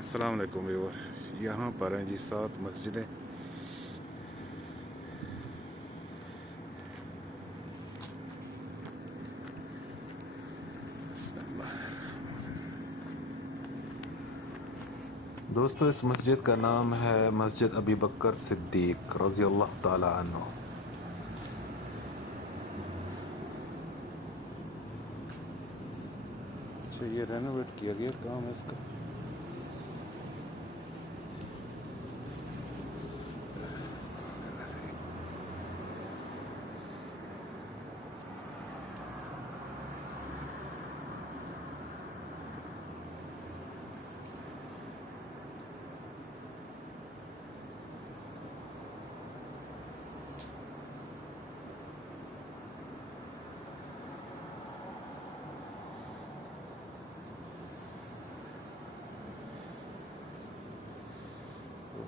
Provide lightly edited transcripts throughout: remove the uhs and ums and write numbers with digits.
السلام علیکم ویور، یہاں پر ہیں جی 7 مسجدیں۔ دوستو، اس مسجد کا نام ہے مسجد ابی بکر صدیق رضی اللہ تعالی عنہ۔ اچھا، یہ رینوویٹ کیا گیا کام ہے اس کا۔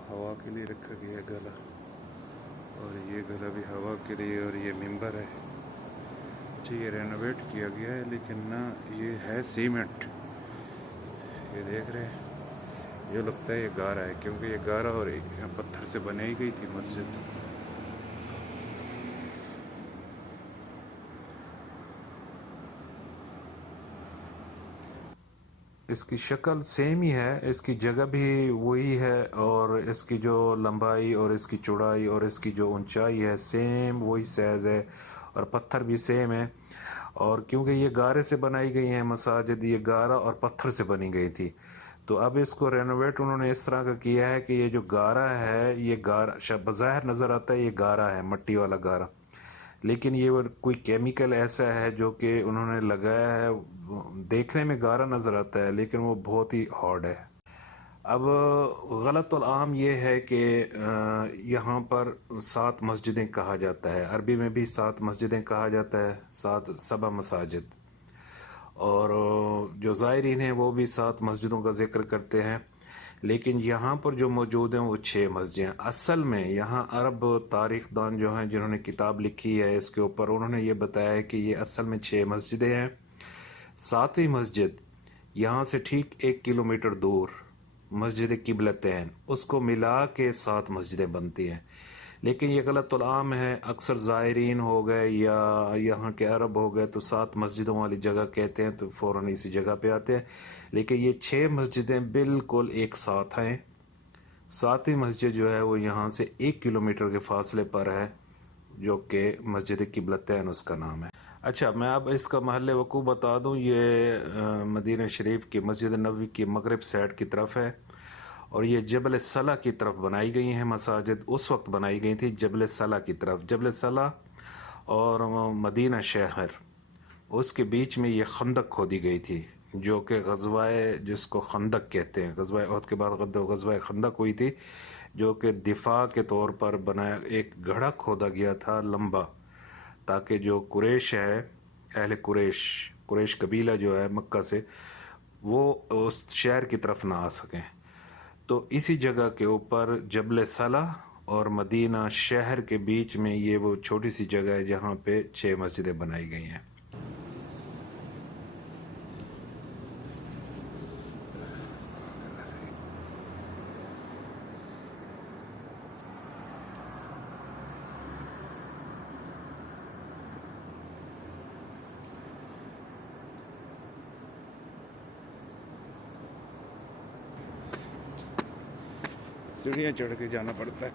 ہوا کے لیے رکھا گیا ہے گلا، اور یہ گلا بھی ہوا کے لیے، اور یہ ممبر ہے۔ اچھا، یہ رینوویٹ کیا گیا ہے لیکن نا یہ ہے سیمنٹ۔ یہ دیکھ رہے ہیں، یہ لگتا ہے یہ گارا ہے، کیونکہ یہ گارا اور پتھر سے بنائی گئی تھی مسجد۔ اس کی شکل سیم ہی ہے، اس کی جگہ بھی وہی ہے، اور اس کی جو لمبائی اور اس کی چوڑائی اور اس کی جو اونچائی ہے سیم وہی سائز ہے، اور پتھر بھی سیم ہے۔ اور کیونکہ یہ گارے سے بنائی گئی ہیں مساجد، یہ گارا اور پتھر سے بنی گئی تھی، تو اب اس کو رینوویٹ انہوں نے اس طرح کا کیا ہے کہ یہ جو گارا ہے، یہ گارا بظاہر نظر آتا ہے یہ گارا ہے، مٹی والا گارا، لیکن یہ کوئی کیمیکل ایسا ہے جو کہ انہوں نے لگایا ہے، دیکھنے میں گارا نظر آتا ہے لیکن وہ بہت ہی ہارڈ ہے۔ اب غلط العام یہ ہے کہ یہاں پر 7 مسجدیں کہا جاتا ہے، عربی میں بھی 7 مسجدیں کہا جاتا ہے، 7 مساجد، اور جو زائرین ہیں وہ بھی 7 مسجدوں کا ذکر کرتے ہیں، لیکن یہاں پر جو موجود ہیں وہ 6 مسجدیں ہیں۔ اصل میں یہاں عرب تاریخ دان جو ہیں جنہوں نے کتاب لکھی ہے اس کے اوپر، انہوں نے یہ بتایا ہے کہ یہ اصل میں 6 مسجدیں ہیں۔ 7ویں مسجد یہاں سے ٹھیک 1 کلومیٹر دور، مسجد قبلتین، اس کو ملا کے 7 مسجدیں بنتی ہیں، لیکن یہ غلط العام ہے۔ اکثر زائرین ہو گئے یا یہاں کے عرب ہو گئے تو 7 مسجدوں والی جگہ کہتے ہیں تو فوراً اسی جگہ پہ آتے ہیں، لیکن یہ 6 مسجدیں بالکل ایک ساتھ ہیں۔ 7ویں مسجد جو ہے وہ یہاں سے 1 کلومیٹر کے فاصلے پر ہے، جو کہ مسجد قبلتین اس کا نام ہے۔ اچھا، میں اب اس کا محل وقوع بتا دوں، یہ مدینہ شریف کی مسجد نبوی کی مغرب سائڈ کی طرف ہے، اور یہ جبل صلح کی طرف بنائی گئی ہیں مساجد، اس وقت بنائی گئی تھی جبل صلح کی طرف۔ جبل صلح اور مدینہ شہر، اس کے بیچ میں یہ خندق کھودی گئی تھی، جو کہ غزوہ جس کو خندق کہتے ہیں، غزوہ احد کے بعد غزوہ خندق ہوئی تھی، جو کہ دفاع کے طور پر بنایا ایک گڑھا کھودا گیا تھا لمبا، تاکہ جو قریش ہے، اہل قریش قبیلہ جو ہے مکہ سے، وہ اس شہر کی طرف نہ آ سکیں۔ تو اسی جگہ کے اوپر جبل صلح اور مدینہ شہر کے بیچ میں یہ وہ چھوٹی سی جگہ ہے جہاں پہ 6 مسجدیں بنائی گئی ہیں۔ سیڑھیاں چڑھ کے جانا پڑتا ہے۔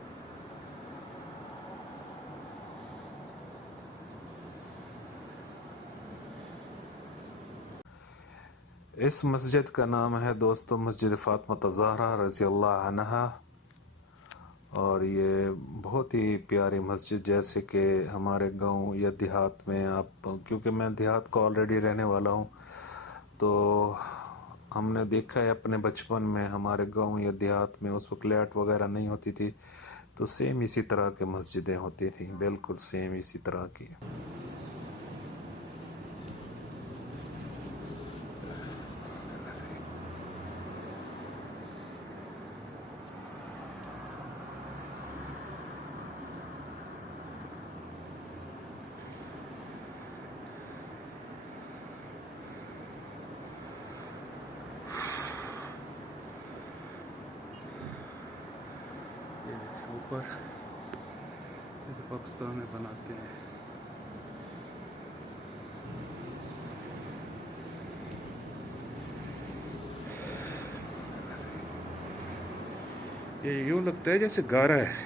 اس مسجد کا نام ہے دوستو مسجد فاطمہ زہرا رضی اللہ عنہا، اور یہ بہت ہی پیاری مسجد، جیسے کہ ہمارے گاؤں یا دیہات میں، آپ کیونکہ میں دیہات کو آلریڈی رہنے والا ہوں، تو ہم نے دیکھا ہے اپنے بچپن میں ہمارے گاؤں یا دیہات میں اس وقت لائٹ وغیرہ نہیں ہوتی تھی، تو سیم اسی طرح کے مسجدیں ہوتی تھیں، بالکل سیم اسی طرح کی۔ اوپر جیسے پاکستان میں بناتے ہیں. یہ یوں لگتا ہے جیسے گارا ہے.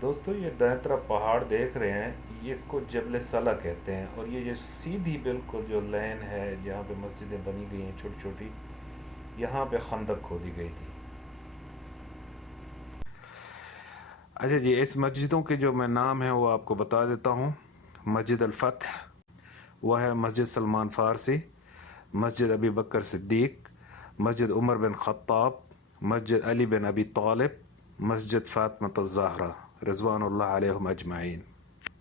دوستو یہ دائیں طرف پہاڑ دیکھ رہے ہیں، یہ اس کو جبل صلہ کہتے ہیں، اور یہ جو سیدھی بالکل جو لین ہے جہاں پہ مسجدیں بنی گئی ہیں چھوٹی چھوٹی، یہاں پہ خندق کھودی گئی تھی. اچھا جی، اس مسجدوں کے جو میں نام ہیں وہ آپ کو بتا دیتا ہوں. مسجد الفتح وہ ہے مسجد سلمان فارسی، مسجد ابی بکر صدیق، مسجد عمر بن خطاب، مسجد علی بن ابی طالب، مسجد فاطمہ الزہرا رضوان اللہ علیہم اجمعین.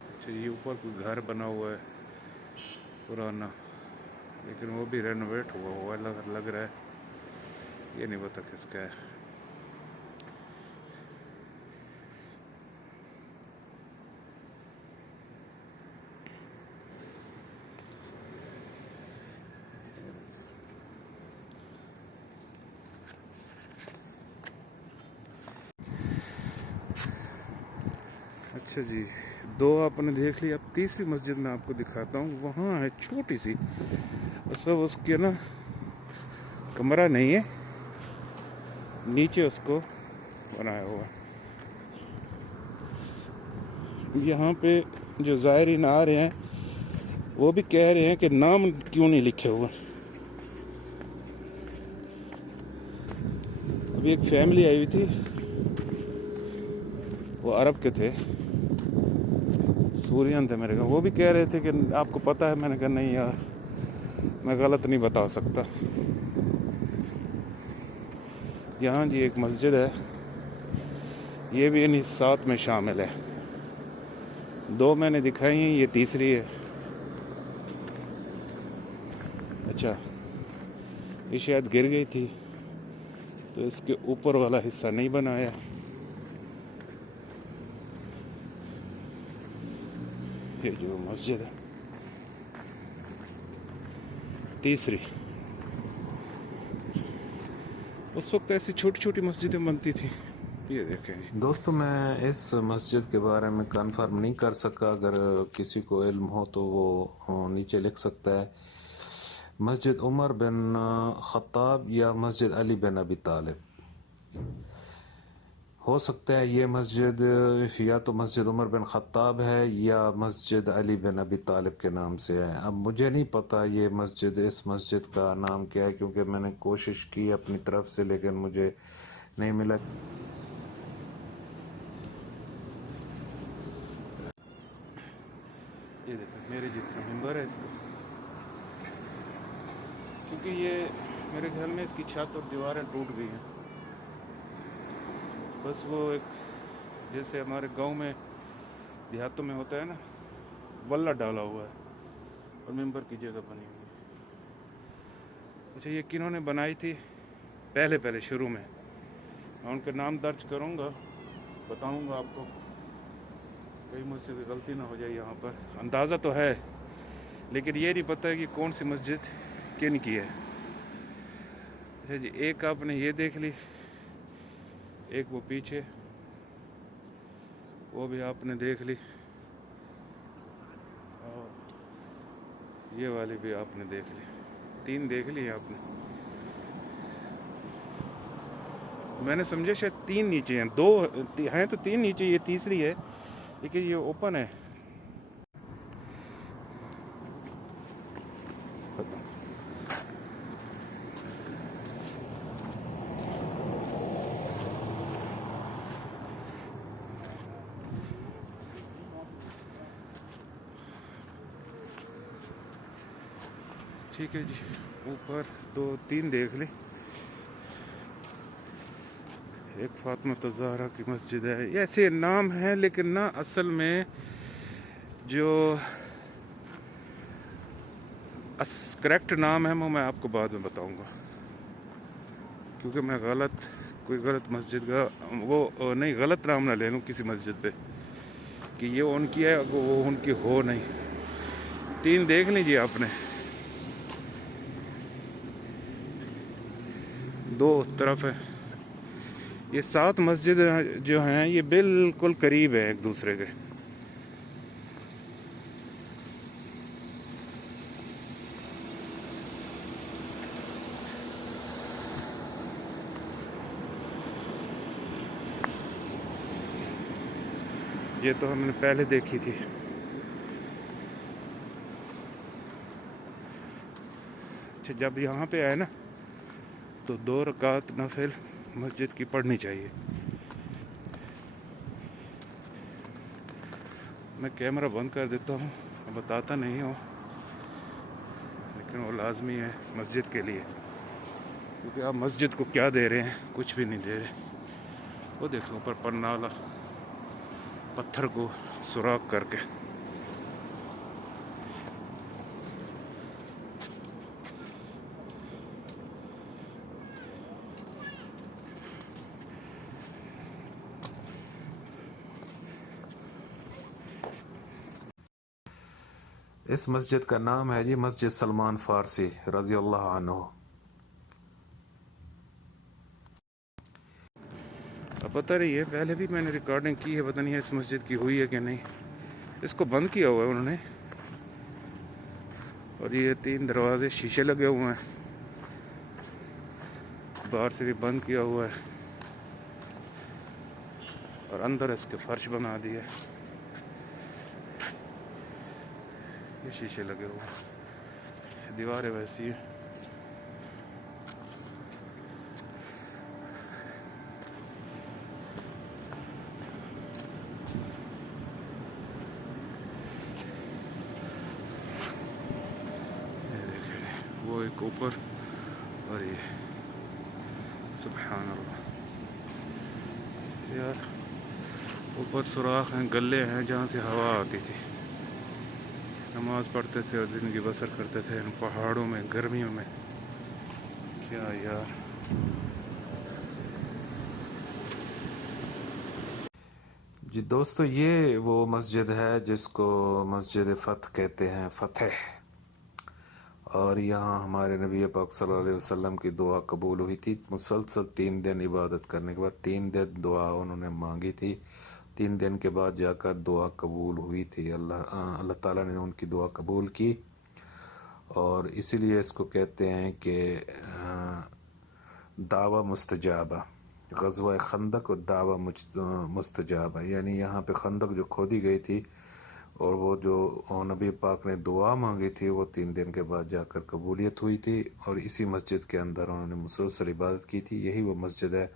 اچھا، یہ اوپر کوئی گھر بنا ہوا ہے پرانا، لیکن وہ بھی رینوویٹ ہوا لگ رہا ہے. یہ نہیں پتا کس کا ہے. اچھا جی، دو آپ نے دیکھ لی، اب تیسری مسجد میں آپ کو دکھاتا ہوں. وہاں ہے چھوٹی سی، اس کے نا کمرہ نہیں ہے، نیچے اس کو بنایا ہوا. یہاں پہ جو زائرین آ رہے ہیں وہ بھی کہہ رہے ہیں کہ نام کیوں نہیں لکھے ہوئے. ابھی ایک فیملی آئی ہوئی تھی، وہ عرب کے تھے، سورین تھے میرے کو. وہ بھی کہہ رہے تھے کہ آپ کو پتہ ہے. میں نے کہا نہیں یار، میں غلط نہیں بتا سکتا. یہاں جی ایک مسجد ہے، یہ بھی انہیں 7 میں شامل ہے. 2 میں نے دکھائی ہیں، یہ تیسری ہے. اچھا، یہ شاید گر گئی تھی تو اس کے اوپر والا حصہ نہیں بنایا. یہ جو مسجد ہے تیسری، اس وقت ایسی چھوٹی چھوٹی مسجدیں بنتی تھیں. یہ دیکھیں جی. دوستو میں اس مسجد کے بارے میں کنفرم نہیں کر سکا، اگر کسی کو علم ہو تو وہ نیچے لکھ سکتا ہے. مسجد عمر بن خطاب یا مسجد علی بن ابی طالب. ہو سکتا ہے یہ مسجد یا تو مسجد عمر بن خطاب ہے یا مسجد علی بن ابی طالب کے نام سے ہے. اب مجھے نہیں پتا یہ مسجد، اس مسجد کا نام کیا ہے، کیونکہ میں نے کوشش کی اپنی طرف سے لیکن مجھے نہیں ملا. یہ دیکھیں میرے جتنا ممبر ہے اس کا، کیونکہ یہ میرے خیال میں اس کی چھت اور دیواریں ٹوٹ گئی ہیں. بس وہ ایک جیسے ہمارے گاؤں میں دیہاتوں میں ہوتا ہے نا، ولہ ڈالا ہوا ہے اور ممبر کی جگہ بنی ہوئی ہے. اچھا، یہ کنہوں نے بنائی تھی پہلے شروع میں ان کا نام درج کروں گا، بتاؤں گا آپ کو، کہیں مجھ سے غلطی نہ ہو جائے. یہاں پر اندازہ تو ہے لیکن یہ نہیں پتہ ہے کہ کون سی مسجد کن کی ہے. اچھا جی، ایک آپ نے یہ دیکھ لی، ایک وہ پیچھے وہ بھی آپ نے دیکھ لی اور یہ والی بھی آپ نے دیکھ لی. 3 دیکھ لی آپ نے. میں نے سمجھا شاید 3 نیچے ہیں, 2 ہیں تو 3 نیچے, یہ تیسری ہے لیکن یہ اوپن ہے. ٹھیک ہے جی, اوپر 2 3 دیکھ لی. ایک فاطمہ الزہرا کی مسجد ہے. یہ ایسے نام ہے لیکن نہ اصل میں جو کریکٹ نام ہے وہ میں آپ کو بعد میں بتاؤں گا, کیونکہ میں کوئی غلط مسجد کا وہ نہیں, غلط نام نہ لے لوں کسی مسجد پہ کہ یہ ان کی ہے وہ ان کی ہو نہیں. 3 دیکھ لیجیے آپ نے, 2 طرف ہے. یہ 7 مسجد جو ہیں یہ بالکل قریب ہے ایک دوسرے کے. یہ تو ہم نے پہلے دیکھی تھی. اچھا, جب یہاں پہ آئے نا تو 2 رکعت نفل مسجد کی پڑھنی چاہیے. میں کیمرہ بند کر دیتا ہوں, بتاتا نہیں ہوں, لیکن وہ لازمی ہے مسجد کے لیے, کیونکہ آپ مسجد کو کیا دے رہے ہیں, کچھ بھی نہیں دے رہے. وہ دیکھو اوپر پرنالا پتھر کو سوراخ کر کے. اس مسجد کا نام ہے جی مسجد سلمان فارسی رضی اللہ عنہ. اب پتہ رہی ہے, پہلے بھی میں نے ریکارڈنگ کی ہے, پتہ نہیں ہے اس مسجد کی ہوئی ہے کہ نہیں. اس کو بند کیا ہوا ہے انہوں نے, اور یہ 3 دروازے شیشے لگے ہوئے ہیں, باہر سے بھی بند کیا ہوا ہے, اور اندر اس کے فرش بنا دیے. یہ شیشے لگے ہوئے ہیں, دیواریں ویسی ہیں. وہ ایک اوپر, اور یہ سبحان اللہ یار, اوپر سوراخ ہیں, گلے ہیں جہاں سے ہوا آتی تھی. نماز پڑھتے تھے اور زندگی بسر کرتے تھے ان پہاڑوں میں گرمیوں میں. کیا یار. جی دوستو, یہ وہ مسجد ہے جس کو مسجد فتح کہتے ہیں, فتح. اور یہاں ہمارے نبی پاک صلی اللہ علیہ وسلم کی دعا قبول ہوئی تھی. مسلسل 3 دن عبادت کرنے کے بعد 3 دن دعا انہوں نے مانگی تھی. 3 دن کے بعد جا کر دعا قبول ہوئی تھی. اللہ تعالیٰ نے ان کی دعا قبول کی, اور اسی لیے اس کو کہتے ہیں کہ دعویٰ مستجابہ. غزوہ خندق اور دعویٰ مستجابہ, یعنی یہاں پہ خندق جو کھودی گئی تھی اور وہ جو نبی پاک نے دعا مانگی تھی وہ 3 دن کے بعد جا کر قبولیت ہوئی تھی. اور اسی مسجد کے اندر انہوں نے مسلسل عبادت کی تھی. یہی وہ مسجد ہے.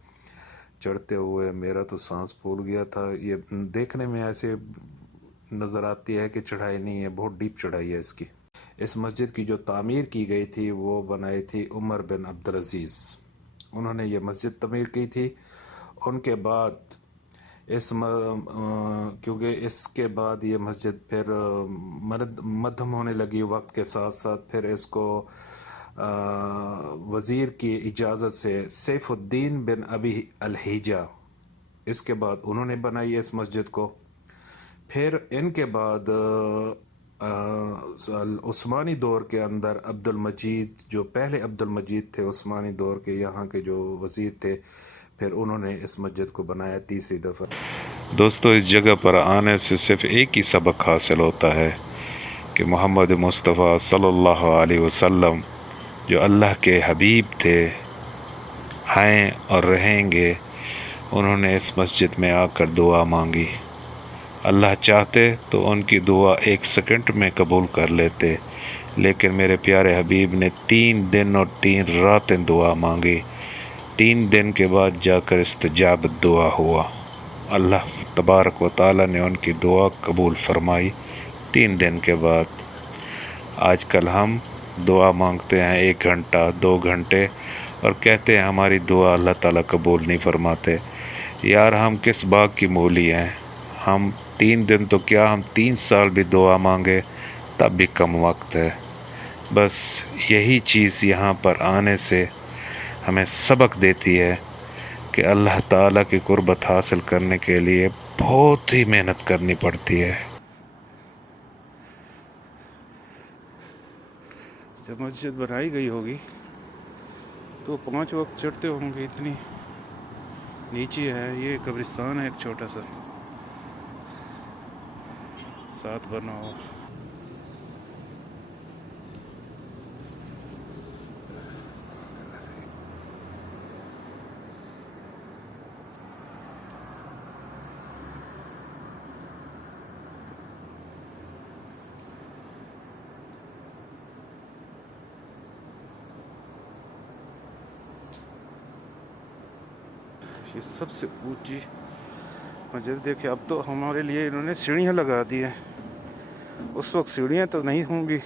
چڑھتے ہوئے میرا تو سانس پھول گیا تھا. یہ دیکھنے میں ایسے نظر آتی ہے کہ چڑھائی نہیں ہے, بہت ڈیپ چڑھائی ہے اس کی. اس مسجد کی جو تعمیر کی گئی تھی وہ بنائی تھی عمر بن عبدالعزیز. انہوں نے یہ مسجد تعمیر کی تھی. ان کے بعد کیونکہ اس کے بعد یہ مسجد پھر مدھم ہونے لگی وقت کے ساتھ ساتھ. پھر اس کو وزیر کی اجازت سے سیف الدین بن ابی الہیجہ, اس کے بعد انہوں نے بنائی اس مسجد کو. پھر ان کے بعد عثمانی دور کے اندر عبد المجید, جو پہلے عبد المجید تھے عثمانی دور کے یہاں کے جو وزیر تھے, پھر انہوں نے اس مسجد کو بنایا تیسری دفعہ۔ دوستو اس جگہ پر آنے سے صرف ایک ہی سبق حاصل ہوتا ہے کہ محمد مصطفیٰ صلی اللہ علیہ وسلم جو اللہ کے حبیب تھے، ہیں اور رہیں گے، انہوں نے اس مسجد میں آ کر دعا مانگی۔ اللہ چاہتے تو ان کی دعا 1 سیکنڈ میں قبول کر لیتے، لیکن میرے پیارے حبیب نے 3 دن اور 3 راتیں دعا مانگی۔ 3 دن کے بعد جا کر استجابت دعا ہوا۔ اللہ تبارک و تعالی نے ان کی دعا قبول فرمائی 3 دن کے بعد۔ آج کل ہم دعا مانگتے ہیں 1 گھنٹہ 2 گھنٹے اور کہتے ہیں ہماری دعا اللہ تعالیٰ قبول نہیں فرماتے۔ یار ہم کس باغ کی مولی ہیں؟ ہم 3 دن تو کیا، ہم 3 سال بھی دعا مانگے تب بھی کم وقت ہے۔ بس یہی چیز یہاں پر آنے سے ہمیں سبق دیتی ہے کہ اللہ تعالیٰ کی قربت حاصل کرنے کے لیے بہت ہی محنت کرنی پڑتی ہے۔ جب مسجد بنائی گئی ہوگی تو 5 وقت چڑھتے ہوں گے، اتنی نیچی ہے۔ یہ قبرستان ہے ایک چھوٹا سا ساتھ بنا ہوا۔ یہ سب سے اونچی مسجد دیکھیں۔ اب تو ہمارے لیے انہوں نے سیڑھیاں لگا دی ہیں، اس وقت سیڑھیاں تو نہیں ہوں گی،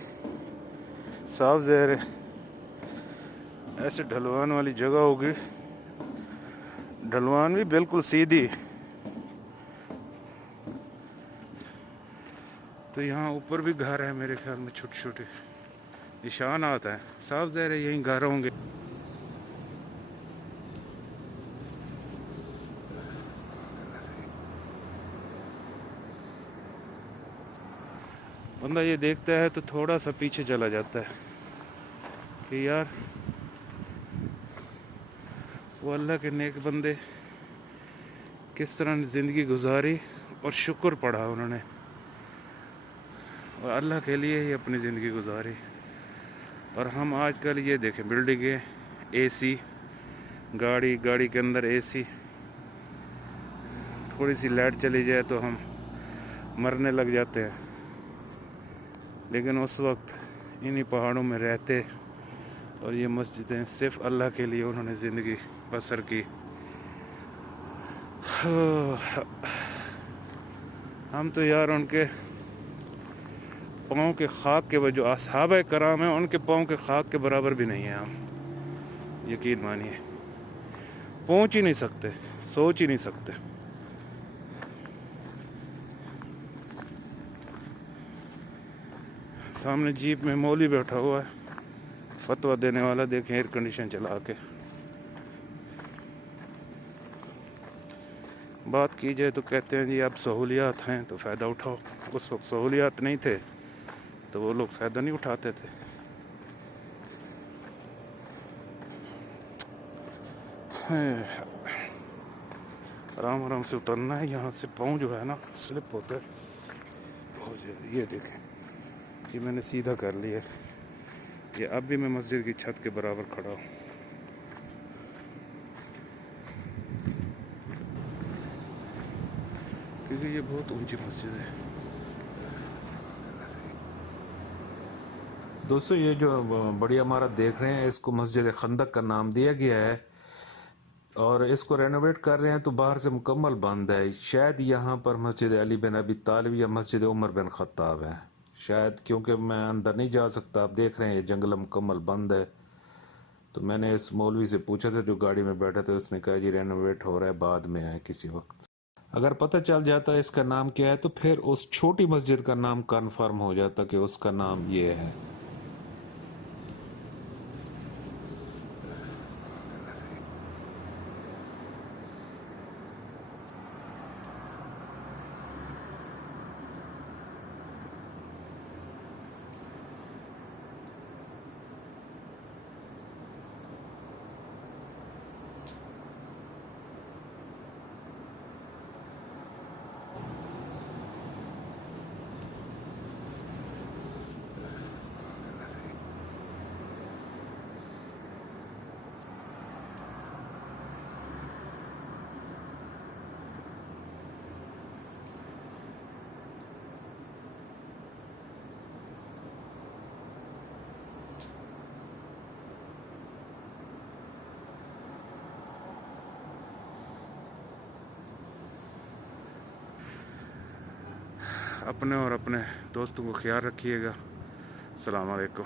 صاف ظاہر ہے ایسے ڈھلوان والی جگہ ہوگی، ڈھلوان بھی بالکل سیدھی۔ تو یہاں اوپر بھی گھر ہے میرے خیال میں، چھوٹے چھوٹے نشانات ہیں، صاف ظاہر ہے یہیں گھر ہوں گے۔ بندہ یہ دیکھتا ہے تو تھوڑا سا پیچھے چلا جاتا ہے کہ یار وہ اللہ کے نیک بندے کس طرح زندگی گزاری اور شکر پڑھا انہوں نے، اور اللہ کے لیے ہی اپنی زندگی گزاری۔ اور ہم آج کل یہ دیکھیں بلڈنگیں، اے سی، گاڑی کے اندر اے سی، تھوڑی سی لائٹ چلی جائے تو ہم مرنے لگ جاتے ہیں، لیکن اس وقت انہی پہاڑوں میں رہتے اور یہ مسجدیں صرف اللہ کے لیے انہوں نے زندگی بسر کی۔ ہم تو یار ان کے پاؤں کے خاک کے جو اصحابہ کرام ہیں ان کے پاؤں کے خاک کے برابر بھی نہیں ہیں ہم، یقین مانیے، پہنچ ہی نہیں سکتے، سوچ ہی نہیں سکتے۔ سامنے جیپ میں مولوی بیٹھا ہوا ہے، فتویٰ دینے والا، دیکھیں ایئر کنڈیشن چلا کے۔ بات کی جائے تو کہتے ہیں جی اب سہولیات ہیں تو فائدہ اٹھاؤ۔ اس وقت سہولیات نہیں تھے تو وہ لوگ فائدہ نہیں اٹھاتے تھے۔ آرام آرام سے اترنا ہے یہاں سے، پاؤں جو ہے نا سلپ ہوتا ہے بہت زیادہ۔ یہ دیکھیں یہ میں نے سیدھا کر لیا، یہ اب بھی میں مسجد کی چھت کے برابر کھڑا ہوں۔ کیونکہ یہ بہت اونچی مسجد ہے۔ دوستو یہ جو بڑی عمارت دیکھ رہے ہیں اس کو مسجد خندق کا نام دیا گیا ہے، اور اس کو رینوویٹ کر رہے ہیں تو باہر سے مکمل بند ہے۔ شاید یہاں پر مسجد علی بن ابی طالب یا مسجد عمر بن خطاب ہے شاید، کیونکہ میں اندر نہیں جا سکتا۔ آپ دیکھ رہے ہیں یہ جنگل مکمل بند ہے۔ تو میں نے اس مولوی سے پوچھا تھا جو گاڑی میں بیٹھا تھا، اس نے کہا جی رینوویٹ ہو رہا ہے، بعد میں ہے کسی وقت۔ اگر پتہ چل جاتا اس کا نام کیا ہے تو پھر اس چھوٹی مسجد کا نام کنفرم ہو جاتا کہ اس کا نام یہ ہے۔ اپنے اور اپنے دوستوں کو خیال رکھیے گا. السلام علیکم.